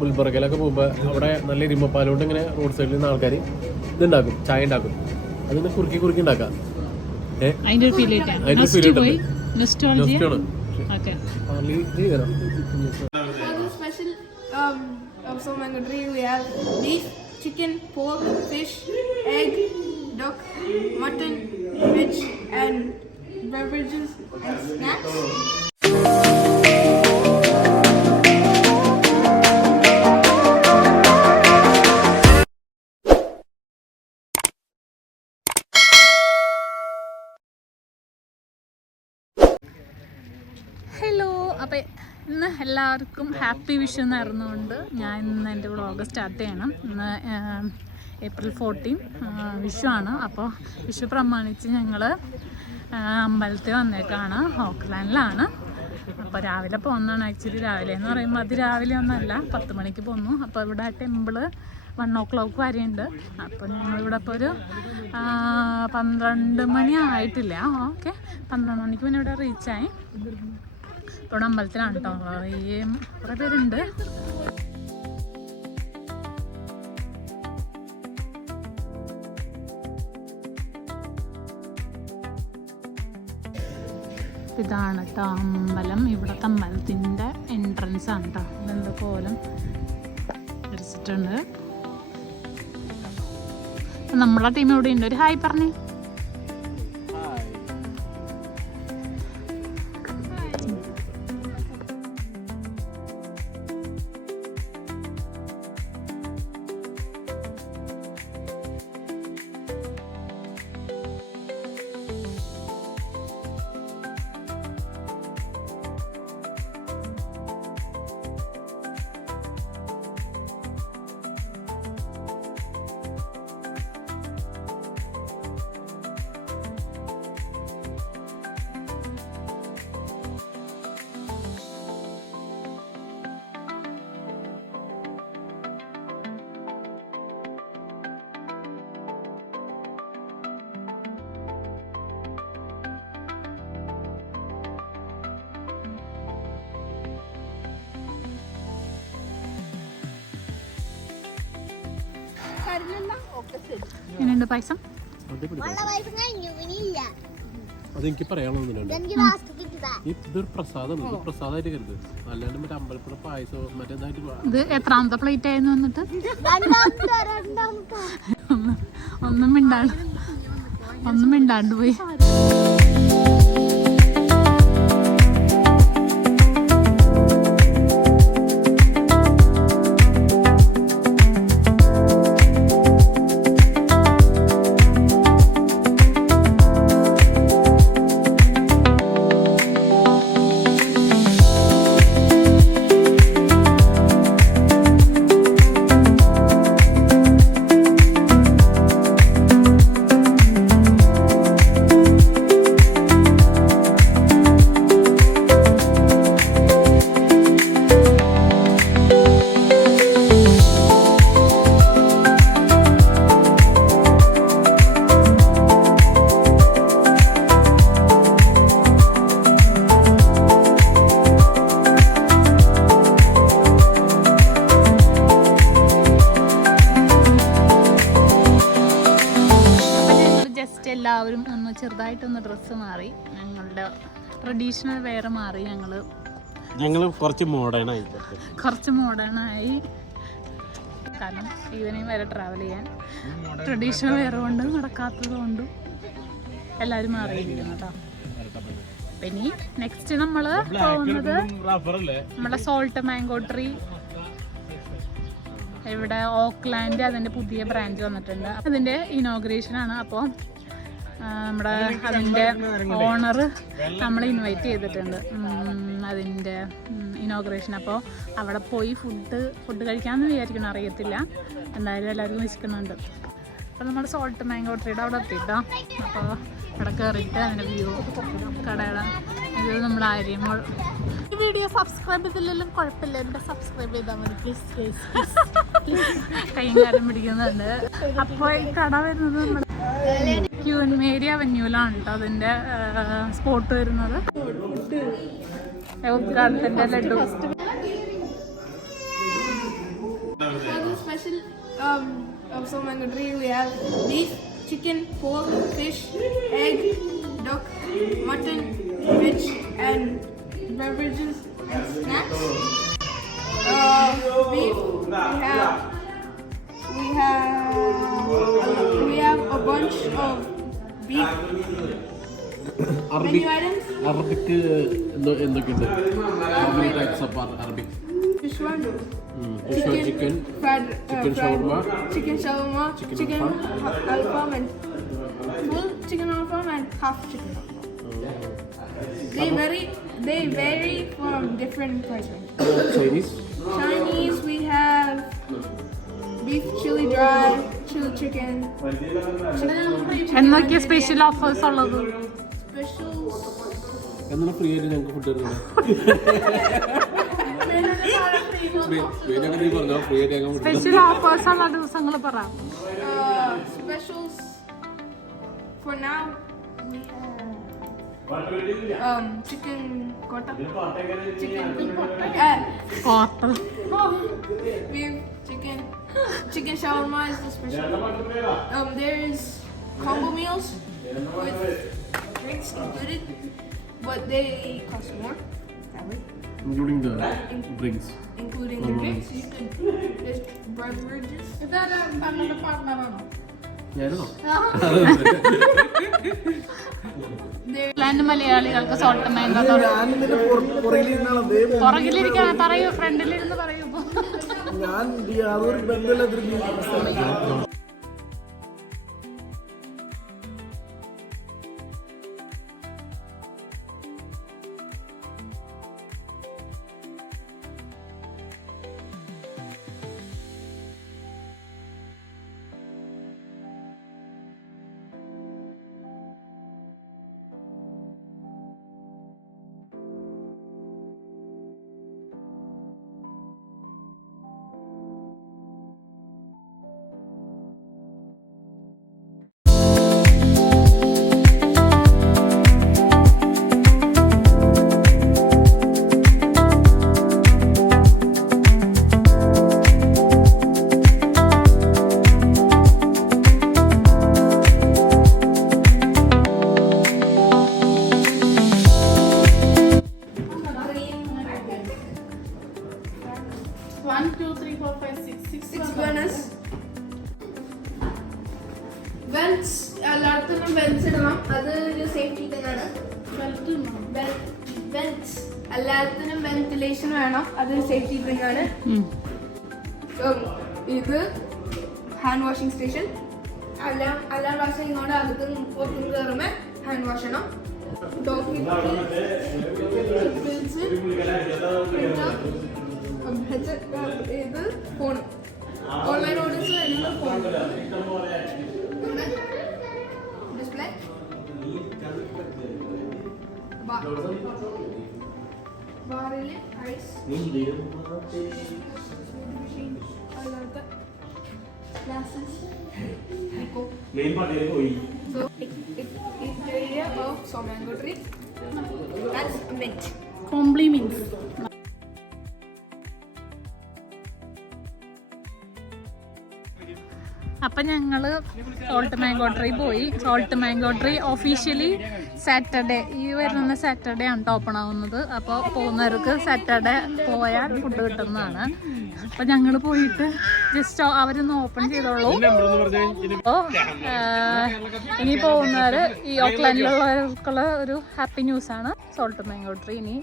ഗുൽബർഗയിലൊക്കെ പോകുമ്പോൾ അവിടെ നല്ല ഇരുമ്പപ്പാലുകൊണ്ട് ഇങ്ങനെ റോഡ് സൈഡിൽ നിന്ന് ആൾക്കാർ ഇതുണ്ടാക്കും, ചായ ഉണ്ടാക്കും. അതിന് കുറുക്കി ഉണ്ടാക്കാം. Also mango tree, we have beef, chicken, pork, fish, egg, duck, mutton, veg, and beverages and snacks. Hello, അപ്പോൾ ഇന്ന് എല്ലാവർക്കും ഹാപ്പി വിഷു എന്നറിഞ്ഞുകൊണ്ട് ഞാൻ ഇന്ന് എൻ്റെ വ്ളോഗ് സ്റ്റാർട്ട് ചെയ്യണം. ഇന്ന് April 14 വിഷുവാണ്. അപ്പോൾ വിഷു പ്രമാണിച്ച് ഞങ്ങൾ അമ്പലത്തിൽ വന്നേക്കാണ്. ഓക്ലാൻഡിലാണ്. അപ്പോൾ രാവിലെ പോകുന്നതാണ്. ആക്ച്വലി രാവിലെ എന്ന് പറയുമ്പോൾ അത് രാവിലെ ഒന്നല്ല, 10 മണിക്ക് പോന്നു. അപ്പോൾ ഇവിടെ ടെമ്പിള് 1 o'clock വരെയുണ്ട്. അപ്പോൾ ഞങ്ങളിവിടെ ഇപ്പോൾ ഒരു 12 മണി ആയിട്ടില്ല. ഓക്കെ, 12 മണിക്ക് പിന്നെ ഇവിടെ റീച്ചായി. ഇപ്പോൾ ഇവിടെ അമ്പലത്തിലാണ് കേട്ടോ. കുറേ പേരുണ്ട്. ഇതാണ് കേട്ടോ അമ്പലം. ഇവിടുത്തെ അമ്പലത്തിൻ്റെ എൻട്രൻസ് ആണ് കേട്ടോ. ഇതെന്താ കോലം വരച്ചിട്ടുണ്ട്. നമ്മളെ ടീം ഇവിടെ ഉണ്ട്. ഒരു ഹായ് പറഞ്ഞേ. എങ്ങനെയുണ്ട് പായസം? അതെനിക്ക് പറയാനുള്ളതൊന്നുമില്ല. ഇതൊരു പ്രസാദം, പ്രസാദമായിട്ട് കരുത്. അല്ലാണ്ട് മറ്റേ അമ്പലപ്പുഴ പായസം മറ്റേതായിട്ട്. ഇത് എത്രാമത്തെ പ്ലേറ്റ് ആയിരുന്നു വന്നിട്ട്? ഒന്നും മിണ്ടാണ്ട് പോയി. എല്ലാവരും ഒന്ന് ചെറുതായിട്ടൊന്ന് ഡ്രസ്സ് മാറി. ഞങ്ങളുടെ ട്രഡീഷണൽ വെയർ മാറി. ഞങ്ങൾ കുറച്ച് മോഡേണായി. കാരണം ഈവനിങ് വരെ ട്രാവൽ ചെയ്യാൻ ട്രഡീഷണൽ വെയർ കൊണ്ട് നടക്കാത്തത് കൊണ്ടും എല്ലാവരും മാറിയിരിക്കുന്നു കേട്ടോ. ഇനി നെക്സ്റ്റ് നമ്മൾ പോകുന്നത് നമ്മുടെ സോൾട്ട് മാംഗോ ട്രീ. ഇവിടെ ഓക്ലാൻഡ് അതിൻ്റെ പുതിയ ബ്രാഞ്ച് വന്നിട്ടുണ്ട്. അതിൻ്റെ ഇനോഗ്രേഷനാണ്. അപ്പോൾ നമ്മുടെ അതിൻ്റെ ഓണർ നമ്മൾ ഇൻവൈറ്റ് ചെയ്തിട്ടുണ്ട് അതിൻ്റെ ഇനോഗ്രേഷൻ. അപ്പോൾ അവിടെ പോയി ഫുഡ് കഴിക്കാമെന്ന് വിചാരിക്കണം, അറിയത്തില്ല. എന്തായാലും എല്ലാവർക്കും വിശക്കുന്നുണ്ട്. അപ്പോൾ നമ്മൾ സോൾട്ട് മാംഗോ ട്രീയുടെ അവിടെ എത്തിയിട്ടോ. അപ്പോൾ അവിടെ കയറിയിട്ട് അതിൻ്റെ വ്യൂ കടയുടെ ഇത് നമ്മൾ ആര്യമ്പോൾ. ഈ വീഡിയോ സബ്സ്ക്രൈബ് ചെയ്തില്ലെങ്കിലും കുഴപ്പമില്ല, എൻ്റെ സബ്സ്ക്രൈബ് ചെയ്താൽ മതി പ്ലീസ്. കൈയും കാലം പിടിക്കുന്നുണ്ട്. അപ്പോൾ ഈ കട വരുന്നത് നമ്മുടെ ക്യൂൻമേരി അവന്യൂലാണ് കേട്ടോ അതിൻ്റെ സ്പോട്ട് വരുന്നത്. ഉദ്ഘാടനത്തിൻ്റെ laddu special of Soul Mango Tree, we have beef, chicken, pork, fish, egg, duck, mutton, veg, and beverages and snacks. Beef, we have a bunch of beef menu items. Arabic എന്തൊക്കെയുണ്ട്? Types of Arabic. Fish one. Chicken, Chicken shawarma, chicken chicken alfam, and full chicken alfam and half chicken alfam. They vary from different price ranges. Chinese, we have beef chili dry, chili chicken. എന്തൊക്കെയാ special offers ഉള്ളത്? Specials. എന്താണ് free ആയിട്ട് ഞങ്ങൾക്ക് food തരുന്നത്? നീ പറഞ്ഞോ free ആയിട്ട് ഞങ്ങൾ ഫുഡ് സ്പെഷ്യൽ ഓഫേഴ്സ് ഉള്ള ദിവസങ്ങൾ പറ. Specials for now, we have chicken kota, chicken hotel beef, chicken shawarma is the special. There's combo meals with drinks included, but they cost more. That way. including the drinks. Including the drinks, there's beverages. ഞാനോ? Land മലയാളികൾക്ക് salt mango പുറകിലിരിക്കാൻ പറയൂ, ഫ്രണ്ടിലിരുന്ന് പറയൂ. ഞാൻ യാതൊരു ബന്ധമില്ലാത്തൊരു Belts, എല്ലായിടത്തും belts ഇടണം. അത് ഒരു സേഫ്റ്റി തന്നെയാണ്. ബെൽറ്റ്സ് എല്ലാത്തിനും വെന്റിലേഷൻ വേണം. അതൊരു സേഫ്റ്റി തന്നെയാണ്. ഇത് ഹാൻഡ് വാഷിംഗ് സ്റ്റേഷൻ. എല്ലാ പ്രാവശ്യം ഇങ്ങോട്ട് അകത്തും പുറത്തും കയറുമ്പോൾ ഹാൻഡ് വാഷ് ചെയ്യണം. ഇത് ഫോൺ, ഓൺലൈൻ ഓർഡേഴ്സ് എല്ലാം ഫോൺ. ഡിസ്പ്ലേ ബാറിൽ ഐസ് അല്ലാത്ത glasses. So interior of Soul Mango Tree. That's mint. Compliments. അപ്പം ഞങ്ങൾ സോൾട്ട് മാംഗോ ട്രീ പോയി. Salt mango tree officially Saturday, ഈ വരുന്ന സാറ്റർഡേ ആണ് ഓപ്പൺ ആവുന്നത്. അപ്പോൾ പോകുന്നവർക്ക് സാറ്റർഡേ പോയാൽ ഫുഡ് കിട്ടുന്നതാണ്. അപ്പം ഞങ്ങൾ പോയിട്ട് ജസ്റ്റ് അവരൊന്ന് ഓപ്പൺ ചെയ്തോളൂ. അപ്പോൾ ഇനി പോകുന്നവർ ഈ ഓക്ലാൻഡിലുള്ളവർക്കുള്ള ഒരു ഹാപ്പി ന്യൂസാണ്. സോൾട്ട് മാംഗോ ട്രീ ഇനി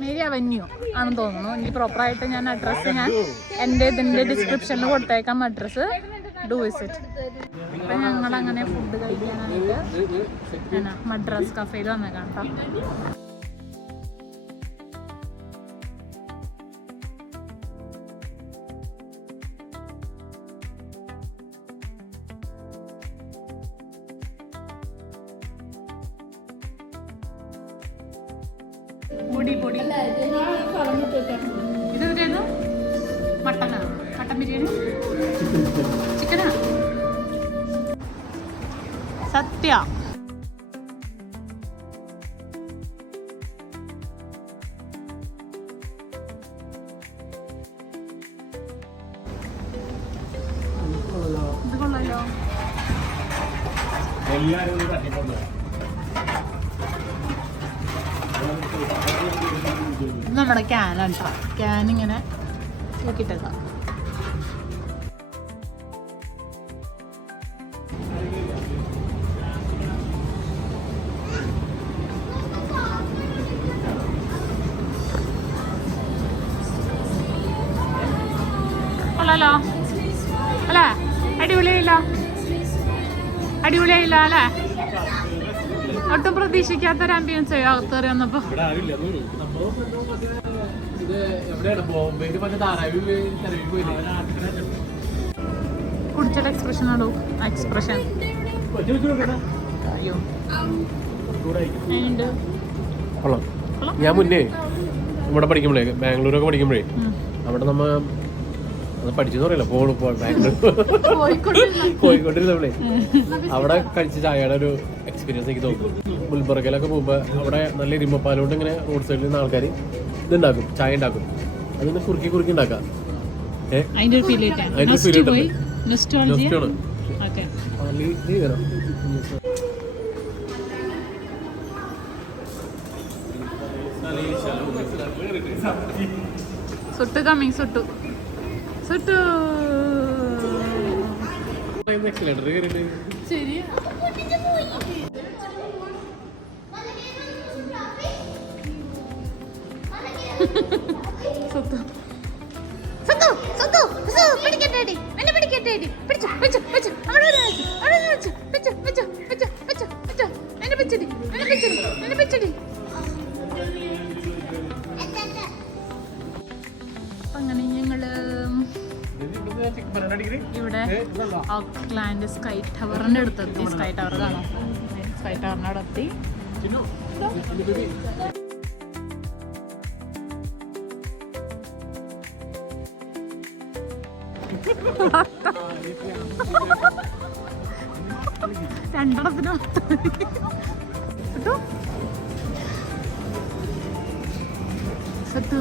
മേരി അവന്യൂ ആണെന്ന് തോന്നുന്നു. എനിക്ക് പ്രോപ്പറായിട്ട് ഞാൻ അഡ്രസ്സ് എൻ്റെ ഇതിൻ്റെ ഡിസ്ക്രിപ്ഷനിൽ കൊടുത്തേക്കാം. Address do visit. അപ്പം ഞങ്ങളങ്ങനെ ഫുഡ് കഴിക്കാനായിട്ട് മദ്രാസ് കഫേയിൽ വന്നേക്കാം കേട്ടോ. പൊടി ഇതെന്തായിരുന്നു? മട്ടനാണ്. മട്ടൻ ബിരിയാണി, ചിക്കനാ? സത്യ എല്ലാവരും ഒന്ന് തട്ടിക്കൊണ്ടു. നമ്മുടെ ക്യാനാണ് കേട്ടോ. ക്യാൻ ഇങ്ങനെ നോക്കിയിട്ടേക്കാം. കൊള്ളാലോ അല്ലേ? അടിപൊളിയായില്ലോ, അടിപൊളിയായില്ല അല്ലേ? ഒട്ടും പ്രതീക്ഷിക്കാത്തൊരു ആംബിയൻസ് അകത്ത് കയറി വന്നപ്പോ. ഇത് എവിടെയാണ് ബോംബെയിൽ മറ്റേ ധാരാവി പോയില്ലേ? കുടിച്ചിട്ട് എക്സ്പ്രഷൻ ആണോ? എക്സ്പ്രഷൻ അയ്യോ ഉണ്ട്. കൊള്ളാം. ഞാൻ മുന്നേ ഇവിടെ പഠിക്കുമ്പോഴേ, ബാംഗ്ലൂരൊക്കെ പഠിക്കുമ്പോഴേ, അവിടെ നമ്മ അത് പഠിച്ചെന്ന് പറയില്ല, ബാംഗ്ലൂർ കോഴിക്കോട്ടിരുന്നപ്പോഴേ അവിടെ കഴിച്ച ചായയുടെ ഒരു എക്സ്പീരിയൻസ് എനിക്ക് തോന്നുന്നു. ഗുൽബർഗയിലൊക്കെ പോകുമ്പോൾ അവിടെ നല്ല ഇരുമ്പപ്പാലോണ്ട് ഇങ്ങനെ റോഡ് സൈഡിൽ നിന്ന് ആൾക്കാർ ഇതുണ്ടാക്കും, ചായ ഉണ്ടാക്കും. അതിനെ കുറുക്കി കുറുക്കി ഉണ്ടാക്കാം. അതിന്റെ ഒരു ഫീൽ സുട്ടു കമ്മിങ്, സുട്ടു സുട്ടു ശരി. സുട്ടു സുട്ടു സുട്ടു പിടിക്കട്ടെ, എന്നെ പിടിക്കട്ടെ, പിടിച്ചു പിടിച്ചു പിടിച്ചു അവിടെ വെച്ചു പിടിച്ചു പിടിച്ചു പിടിച്ചു പിടിച്ചു പിടിച്ചു എന്നെ പിടിച്ചടി, എന്നെ പിടിച്ചടി, എന്നെ പിടിച്ചടി. അങ്ങനെ ഞങ്ങള് ഇവിടെ ഓക്ലാൻഡ് സ്കൈ ടവറിന്റെ അടുത്തെത്തി. സ്കൈ ടവർ കാണാം. സ്കൈ ടവറിന്റെ അടുത്തെത്തി. രണ്ടെണ്ണത്തിന് സത്തു